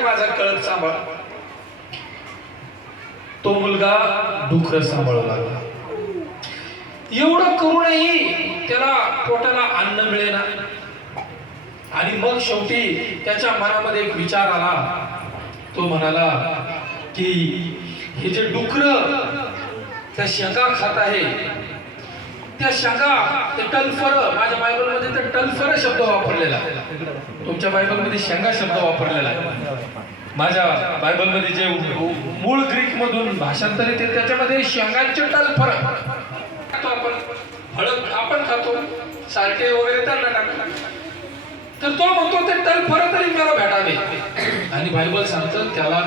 नाही माझा कळप सांभाळ. तो मुलगा डुकर सांभाळू लागला. एवढं करूनही त्याला पोटाला अन्न मिळेना. आणि मग शेवटी त्याच्या मनामध्ये एक विचार आला. तो म्हणाला की हे जे डुकर त्या शेंगा खात आहे, त्या शेंगा, ते टलफर, माझ्या बायबलमध्ये ते टलफर शब्द वापरलेला आहे. तुमच्या बायबलमध्ये शेंगा शब्द वापरलेला आहे. माझ्या बायबलमध्ये जे मूळ ग्रीक मधून भाषांतरित आहे त्याच्यामध्ये शेंगांचे टलफर आपण हळद आपण खातो, सारखे वगैरे त्यांना टाकतो. तर तो म्हणतो ते टलफर तरी मला भेटावे. आणि बायबल सांगतं त्याला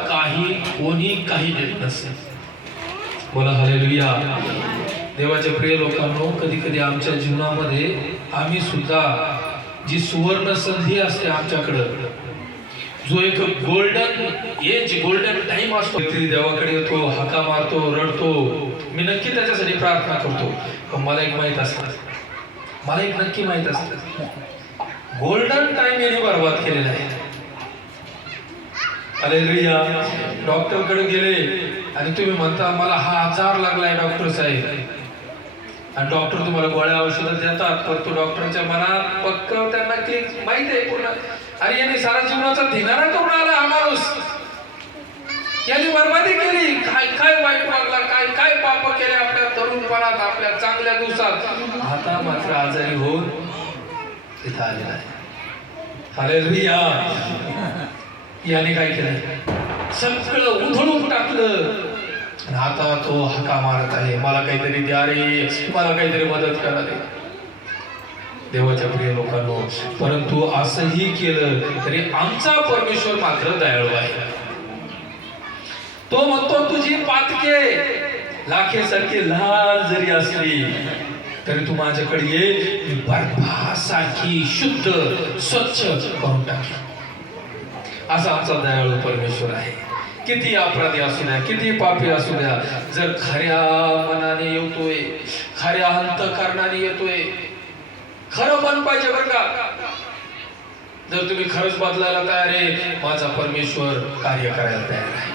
कोणी काही देत नसेल. बोला हालेलुया. देवाच्या प्रिय लोकांनो, कधी कधी आमच्या जीवनामध्ये आम्ही सुद्धा जी सुवर्ण संधी असते आमच्याकडं, जो एक गोल्डन टाइम असतो, देवाकडे येतो, हाका मारतो, रडतो. मी नक्की त्याच्यासाठी प्रार्थना करतो. पण मला एक नक्की माहित असतं, गोल्डन टाइम याने बर्बाद केलेला आहे. हालेलुया. डॉक्टरकडे गेले आणि तुम्ही म्हणता मला हा आजार लागलाय डॉक्टर साहेब, आणि डॉक्टर तुम्हाला गोळ्या औषधं देतात. पण तो डॉक्टरच्या मनात पक्क त्यांना माहित आहे पूर्ण, अरे याने सारा जीवनाचा धिंगाणा करून आला हा माणूस, याने बर्बादी केली, काय वाईट वागला, काय पाप केले आपल्या तरुणपणात, आपल्या चांगल्या दिवसात. आता मात्र आजारी होऊन इथं आलेला आहे. हालेलुया. याने काय केलं, सगळं उधळून टाकलं. आता तो हाका मारत आहे, मला काहीतरी द्या रे, मला काहीतरी मदत करा रे. देवाच्या प्रिय लोकांनो, परंतु असंही केलं तरी आमचा परमेश्वर मात्र दयाळू आहे. तो म्हणतो तुझी पातके लाखेसारखी लाल जरी असली तरी तू माझ्याकडे ये, मी बर्फासारखी शुद्ध स्वच्छ करून टाकेन. असा आमचा दयाळू परमेश्वर आहे. किती अपराधी असू द्या, किती पापी असू द्या, जर खऱ्या मनाने येतोय, खऱ्या अंतःकरणाने येतोय, खरं मन पाहिजे बरं का. जर तुम्ही खरंच बदलायला तयार आहे, माझा परमेश्वर कार्य करायला तयार आहे.